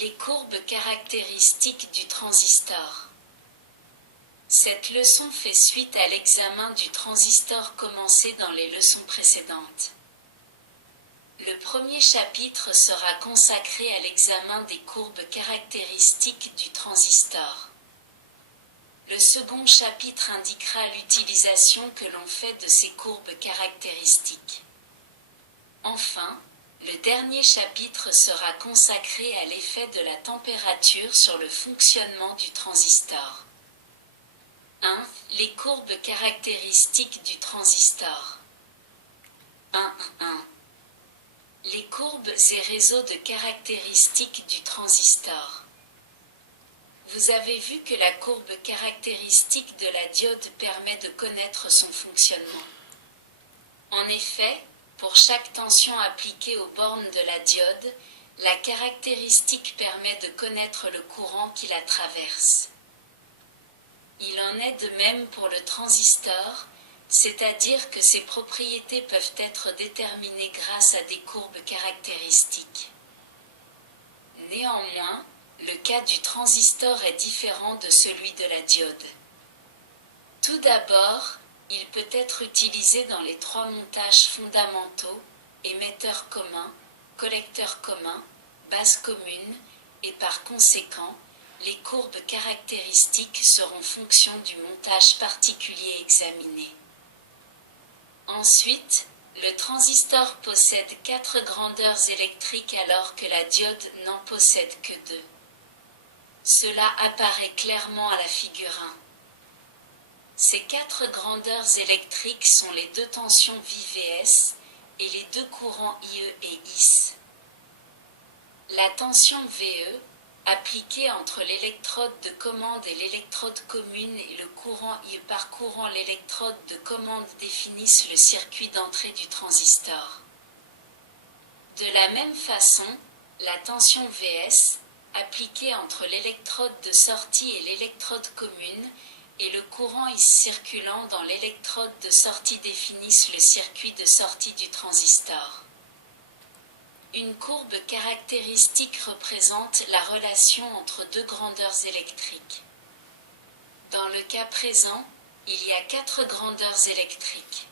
Les courbes caractéristiques du transistor. Cette leçon fait suite à l'examen du transistor commencé dans les leçons précédentes. Le premier chapitre sera consacré à l'examen des courbes caractéristiques du transistor. Le second chapitre indiquera l'utilisation que l'on fait de ces courbes caractéristiques. Enfin, le dernier chapitre sera consacré à l'effet de la température sur le fonctionnement du transistor. 1. Les courbes caractéristiques du transistor. 1.1. Les courbes et réseaux de caractéristiques du transistor. Vous avez vu que la courbe caractéristique de la diode permet de connaître son fonctionnement. En effet, pour chaque tension appliquée aux bornes de la diode, la caractéristique permet de connaître le courant qui la traverse. Il en est de même pour le transistor, c'est-à-dire que ses propriétés peuvent être déterminées grâce à des courbes caractéristiques. Néanmoins, le cas du transistor est différent de celui de la diode. Tout d'abord, il peut être utilisé dans les trois montages fondamentaux, émetteur commun, collecteur commun, base commune, et par conséquent, les courbes caractéristiques seront fonction du montage particulier examiné. Ensuite, le transistor possède 4 grandeurs électriques alors que la diode n'en possède que 2. Cela apparaît clairement à la figure 1. Ces 4 grandeurs électriques sont les deux tensions VVS et les deux courants IE et IS. La tension VE, appliquée entre l'électrode de commande et l'électrode commune et le courant IE parcourant l'électrode de commande définissent le circuit d'entrée du transistor. De la même façon, la tension VS, appliquée entre l'électrode de sortie et l'électrode commune, et le courant IS circulant dans l'électrode de sortie définissent le circuit de sortie du transistor. Une courbe caractéristique représente la relation entre deux grandeurs électriques. Dans le cas présent, il y a 4 grandeurs électriques.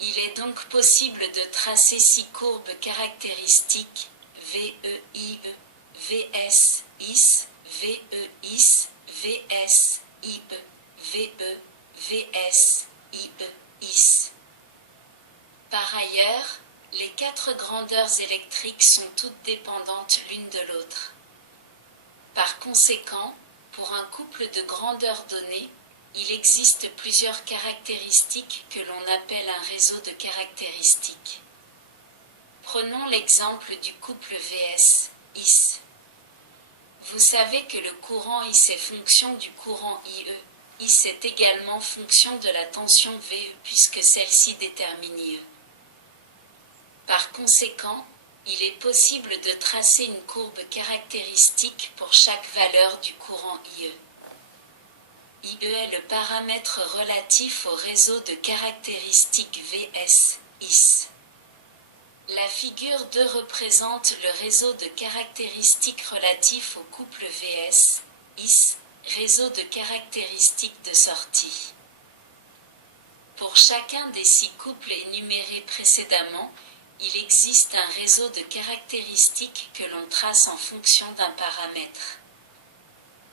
Il est donc possible de tracer 6 courbes caractéristiques VE, IE, VS, IS, VE, IS, VS, IB, VE, VS, IB, IS. Par ailleurs, les 4 grandeurs électriques sont toutes dépendantes l'une de l'autre. Par conséquent, pour un couple de grandeurs données, il existe plusieurs caractéristiques que l'on appelle un réseau de caractéristiques. Prenons l'exemple du couple VS-IS. Vous savez que le courant IS est fonction du courant IE. IS est également fonction de la tension VE puisque celle-ci détermine IE. Par conséquent, il est possible de tracer une courbe caractéristique pour chaque valeur du courant IE. IE est le paramètre relatif au réseau de caractéristiques VS-IS. La figure 2 représente le réseau de caractéristiques relatif au couple VS-IS, réseau de caractéristiques de sortie. Pour chacun des 6 couples énumérés précédemment, il existe un réseau de caractéristiques que l'on trace en fonction d'un paramètre.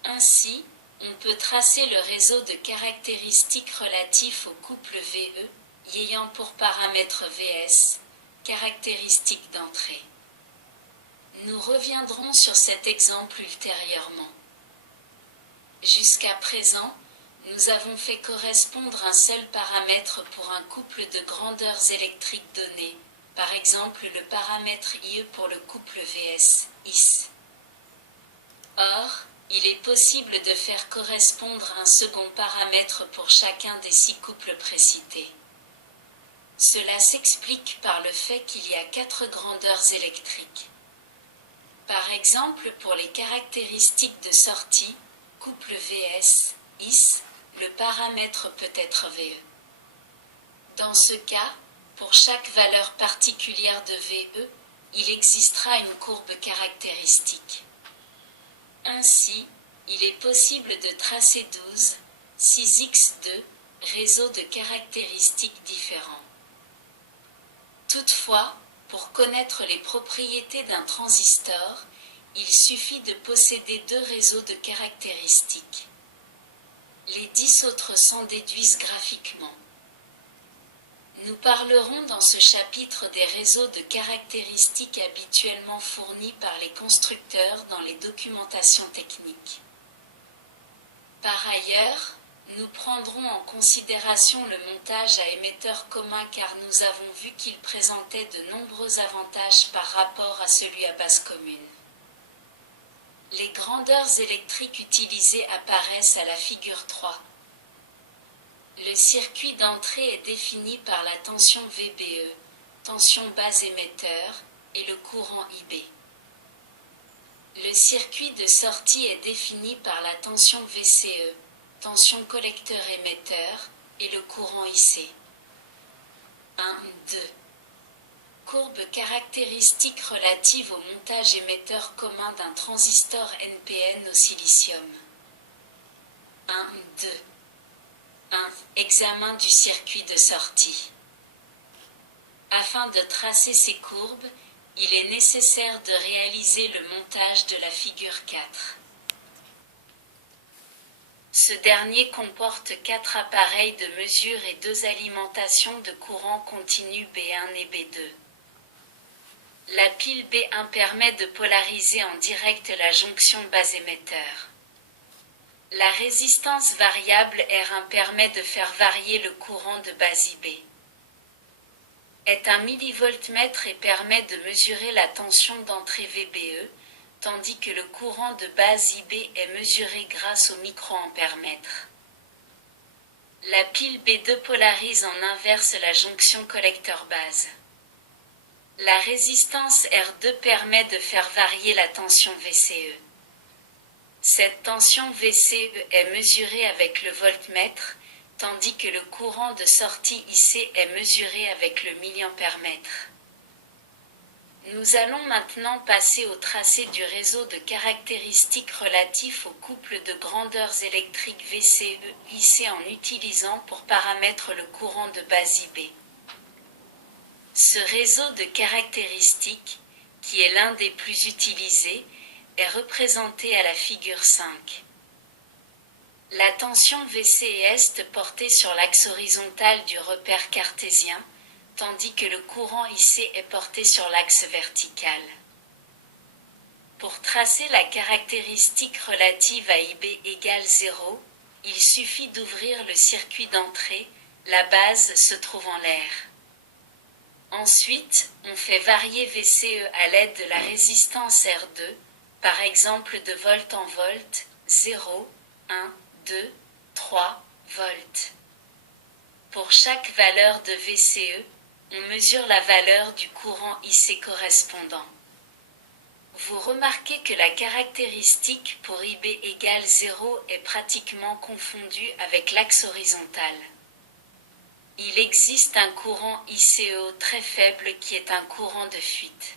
Ainsi, on peut tracer le réseau de caractéristiques relatif au couple VE, ayant pour paramètre VS, caractéristique d'entrée. Nous reviendrons sur cet exemple ultérieurement. Jusqu'à présent, nous avons fait correspondre un seul paramètre pour un couple de grandeurs électriques données, par exemple le paramètre IE pour le couple VS-IS. Or, il est possible de faire correspondre un second paramètre pour chacun des 6 couples précités. Cela s'explique par le fait qu'il y a 4 grandeurs électriques. Par exemple, pour les caractéristiques de sortie, couple VS-IS, le paramètre peut être VE. Dans ce cas, pour chaque valeur particulière de VE, il existera une courbe caractéristique. Ainsi, il est possible de tracer 12, 6x2, réseaux de caractéristiques différents. Toutefois, pour connaître les propriétés d'un transistor, il suffit de posséder 2 réseaux de caractéristiques. Les 10 autres s'en déduisent graphiquement. Nous parlerons dans ce chapitre des réseaux de caractéristiques habituellement fournis par les constructeurs dans les documentations techniques. Par ailleurs, nous prendrons en considération le montage à émetteurs communs car nous avons vu qu'il présentait de nombreux avantages par rapport à celui à base commune. Les grandeurs électriques utilisées apparaissent à la figure 3. Le circuit d'entrée est défini par la tension VBE, tension base émetteur, et le courant IB. Le circuit de sortie est défini par la tension VCE, tension collecteur-émetteur, et le courant IC. 1, 2. Courbe caractéristique relative au montage émetteur commun d'un transistor NPN au silicium. 1, 2. 1. Examen du circuit de sortie. Afin de tracer ces courbes, il est nécessaire de réaliser le montage de la figure 4. Ce dernier comporte 4 appareils de mesure et 2 alimentations de courant continu B1 et B2. La pile B1 permet de polariser en direct la jonction base émetteur. La résistance variable R1 permet de faire varier le courant de base IB. Est un millivoltmètre et permet de mesurer la tension d'entrée VBE, tandis que le courant de base IB est mesuré grâce au microampèremètre. La pile B2 polarise en inverse la jonction collecteur-base. La résistance R2 permet de faire varier la tension VCE. Cette tension VCE est mesurée avec le voltmètre, tandis que le courant de sortie IC est mesuré avec le milliampèremètre. Nous allons maintenant passer au tracé du réseau de caractéristiques relatif au couple de grandeurs électriques VCE-IC en utilisant pour paramètre le courant de base IB. Ce réseau de caractéristiques, qui est l'un des plus utilisés, est représenté à la figure 5. La tension VC est portée sur l'axe horizontal du repère cartésien, tandis que le courant IC est porté sur l'axe vertical. Pour tracer la caractéristique relative à IB égale 0, il suffit d'ouvrir le circuit d'entrée, la base se trouve en l'air. Ensuite, on fait varier VCE à l'aide de la résistance R2, par exemple de volt en volt, 0, 1, 2, 3 volts. Pour chaque valeur de VCE, on mesure la valeur du courant IC correspondant. Vous remarquez que la caractéristique pour IB égale 0 est pratiquement confondue avec l'axe horizontal. Il existe un courant ICO très faible qui est un courant de fuite.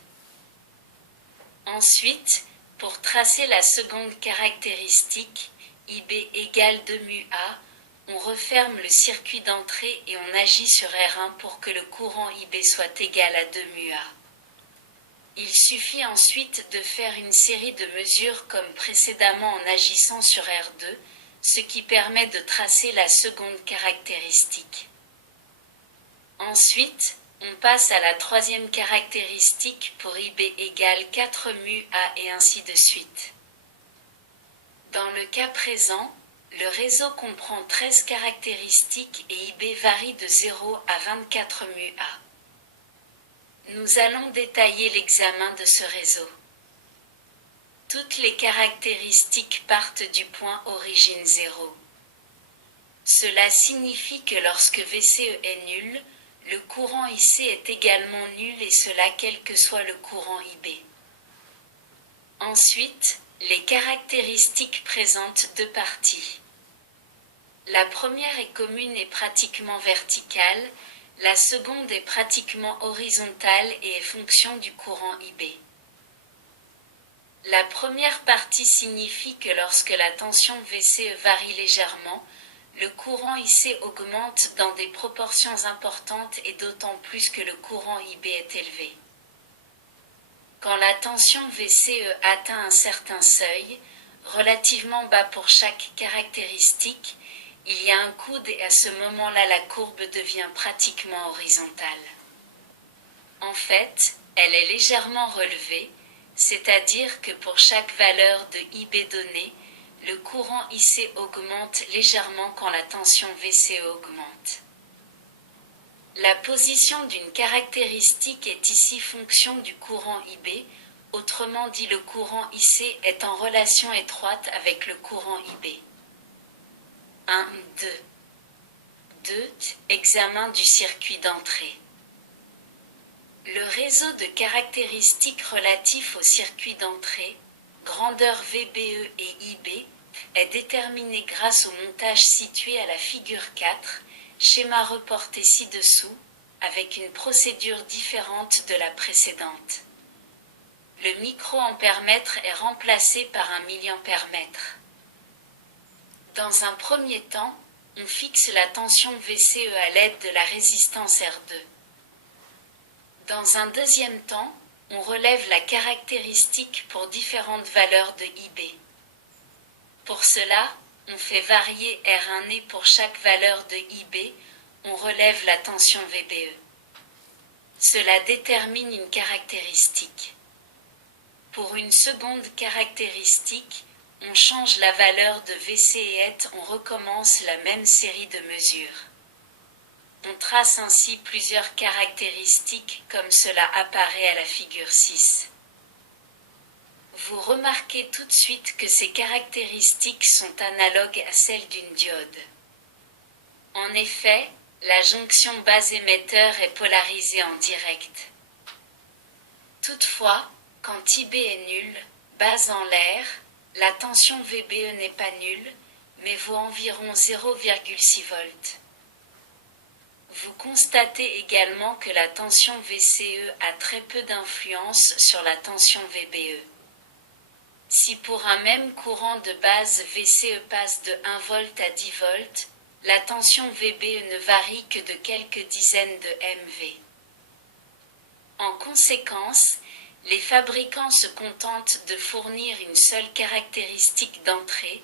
Ensuite, pour tracer la seconde caractéristique, IB égale 2 mu A, on referme le circuit d'entrée et on agit sur R1 pour que le courant IB soit égal à 2 mu A. Il suffit ensuite de faire une série de mesures comme précédemment en agissant sur R2, ce qui permet de tracer la seconde caractéristique. Ensuite, on passe à la troisième caractéristique pour IB égale 4 mu A et ainsi de suite. Dans le cas présent, le réseau comprend 13 caractéristiques et IB varie de 0 à 24 mu A. Nous allons détailler l'examen de ce réseau. Toutes les caractéristiques partent du point origine 0. Cela signifie que lorsque VCE est nul, le courant IC est également nul et cela quel que soit le courant IB. Ensuite, les caractéristiques présentent deux parties. La première est commune et pratiquement verticale, La seconde est pratiquement horizontale et est fonction du courant IB. La première partie signifie que lorsque la tension VCE varie légèrement, le courant IC augmente dans des proportions importantes et d'autant plus que le courant IB est élevé. Quand la tension VCE atteint un certain seuil, relativement bas pour chaque caractéristique, il y a un coude et à ce moment-là la courbe devient pratiquement horizontale. En fait, elle est légèrement relevée, c'est-à-dire que pour chaque valeur de IB donnée, le courant IC augmente légèrement quand la tension VCE augmente. La position d'une caractéristique est ici fonction du courant IB, autrement dit le courant IC est en relation étroite avec le courant IB. 1, 2. 2. Examen du circuit d'entrée. Le réseau de caractéristiques relatifs au circuit d'entrée, grandeur VBE et IB, est déterminé grâce au montage situé à la figure 4, schéma reporté ci-dessous, avec une procédure différente de la précédente. Le microampèremètre est remplacé par un milliampèremètre. Dans un premier temps, on fixe la tension VCE à l'aide de la résistance R2. Dans un deuxième temps, on relève la caractéristique pour différentes valeurs de IB. Pour cela, on fait varier R1 pour chaque valeur de IB, on relève la tension VBE. Cela détermine une caractéristique. Pour une seconde caractéristique, on change la valeur de VC et on recommence la même série de mesures. On trace ainsi plusieurs caractéristiques comme cela apparaît à la figure 6. Vous remarquez tout de suite que ces caractéristiques sont analogues à celles d'une diode. En effet, la jonction base-émetteur est polarisée en direct. Toutefois, quand IB est nul, base en l'air, la tension VBE n'est pas nulle, mais vaut environ 0,6 volts. Vous constatez également que la tension VCE a très peu d'influence sur la tension VBE. Si pour un même courant de base VCE passe de 1 volt à 10 volts, la tension VBE ne varie que de quelques dizaines de MV. En conséquence, les fabricants se contentent de fournir une seule caractéristique d'entrée,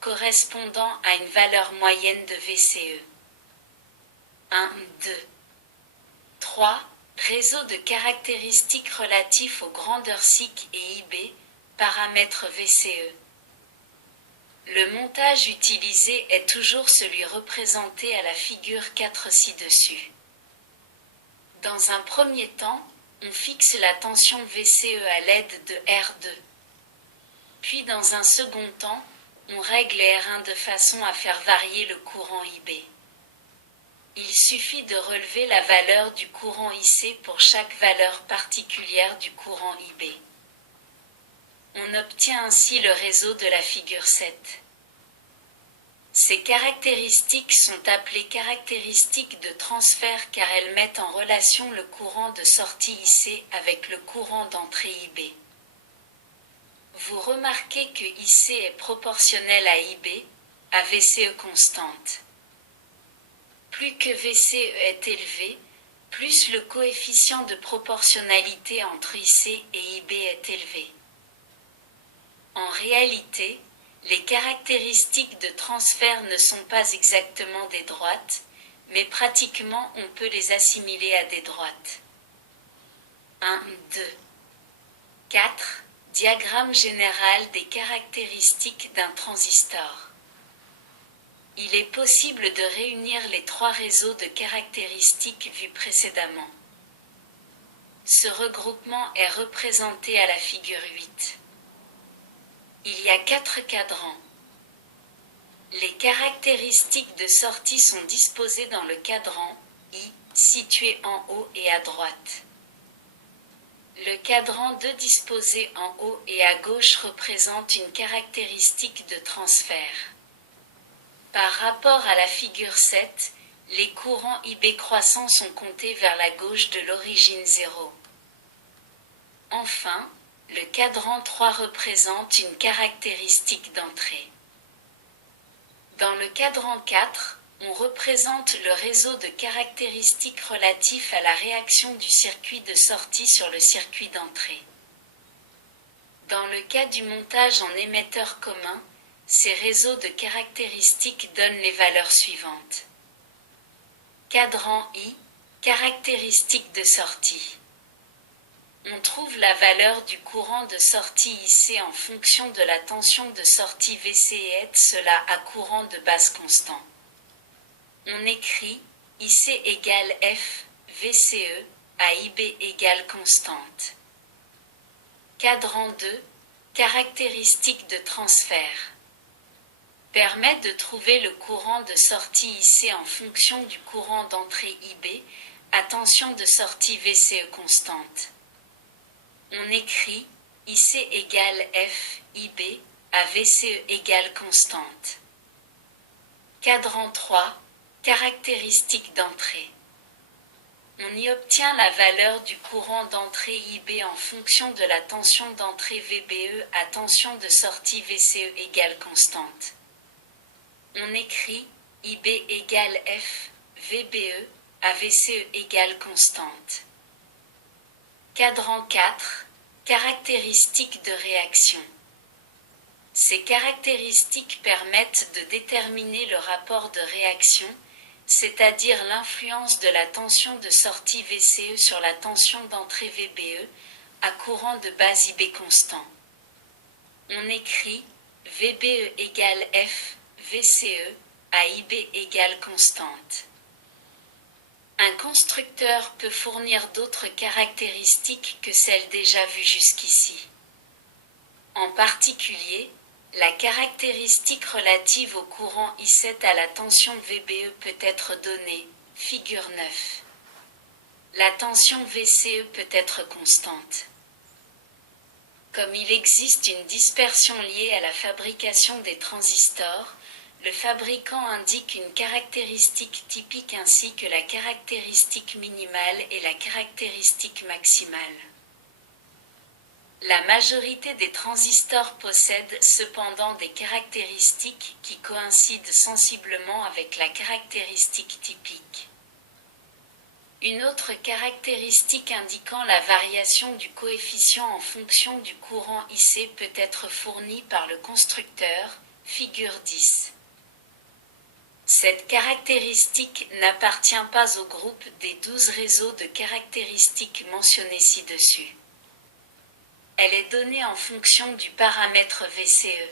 correspondant à une valeur moyenne de VCE. 1, 2, 3. Réseau de caractéristiques relatifs aux grandeurs SIC et IB, paramètres VCE. Le montage utilisé est toujours celui représenté à la figure 4 ci-dessus. Dans un premier temps, on fixe la tension VCE à l'aide de R2. Puis dans un second temps, on règle R1 de façon à faire varier le courant IB. Il suffit de relever la valeur du courant IC pour chaque valeur particulière du courant IB. On obtient ainsi le réseau de la figure 7. Ces caractéristiques sont appelées caractéristiques de transfert car elles mettent en relation le courant de sortie IC avec le courant d'entrée IB. Vous remarquez que IC est proportionnel à IB, à VCE constante. Plus que VCE est élevé, plus le coefficient de proportionnalité entre IC et IB est élevé. En réalité, les caractéristiques de transfert ne sont pas exactement des droites, mais pratiquement on peut les assimiler à des droites. 1, 2, 4. Diagramme général des caractéristiques d'un transistor. Il est possible de réunir les trois réseaux de caractéristiques vus précédemment. Ce regroupement est représenté à la figure 8. Il y a 4 cadrans. Les caractéristiques de sortie sont disposées dans le cadran I, situé en haut et à droite. Le cadran 2 disposé en haut et à gauche représente une caractéristique de transfert. Par rapport à la figure 7, Les courants IB croissants sont comptés vers la gauche de l'origine 0. Enfin, le cadran 3 représente une caractéristique d'entrée. Dans le cadran 4, on représente le réseau de caractéristiques relatifs à la réaction du circuit de sortie sur le circuit d'entrée. Dans le cas du montage en émetteur commun, ces réseaux de caractéristiques donnent les valeurs suivantes. Cadran I, caractéristiques de sortie. On trouve la valeur du courant de sortie IC en fonction de la tension de sortie VC et cela à courant de base constant. On écrit IC égale F, VCE, à IB égale constante. Cadran 2, caractéristiques de transfert. Permet de trouver le courant de sortie IC en fonction du courant d'entrée IB, à tension de sortie VCE constante. On écrit IC égale F, IB, à VCE égale constante. Cadran 3, caractéristiques d'entrée. On y obtient la valeur du courant d'entrée IB en fonction de la tension d'entrée VBE à tension de sortie VCE égale constante. On écrit IB égale F, VBE, à VCE égale constante. Cadran 4, caractéristiques de réaction. Ces caractéristiques permettent de déterminer le rapport de réaction, c'est-à-dire l'influence de la tension de sortie VCE sur la tension d'entrée VBE, à courant de base IB constant. On écrit VBE égale F, VCE, à IB égale constante. Un constructeur peut fournir d'autres caractéristiques que celles déjà vues jusqu'ici. En particulier, la caractéristique relative au courant I7 à la tension VBE peut être donnée, figure 9. La tension VCE peut être constante. Comme il existe une dispersion liée à la fabrication des transistors, le fabricant indique une caractéristique typique ainsi que la caractéristique minimale et la caractéristique maximale. La majorité des transistors possèdent cependant des caractéristiques qui coïncident sensiblement avec la caractéristique typique. Une autre caractéristique indiquant la variation du coefficient en fonction du courant IC peut être fournie par le constructeur, figure 10. Cette caractéristique n'appartient pas au groupe des 12 réseaux de caractéristiques mentionnés ci-dessus. Elle est donnée en fonction du paramètre VCE.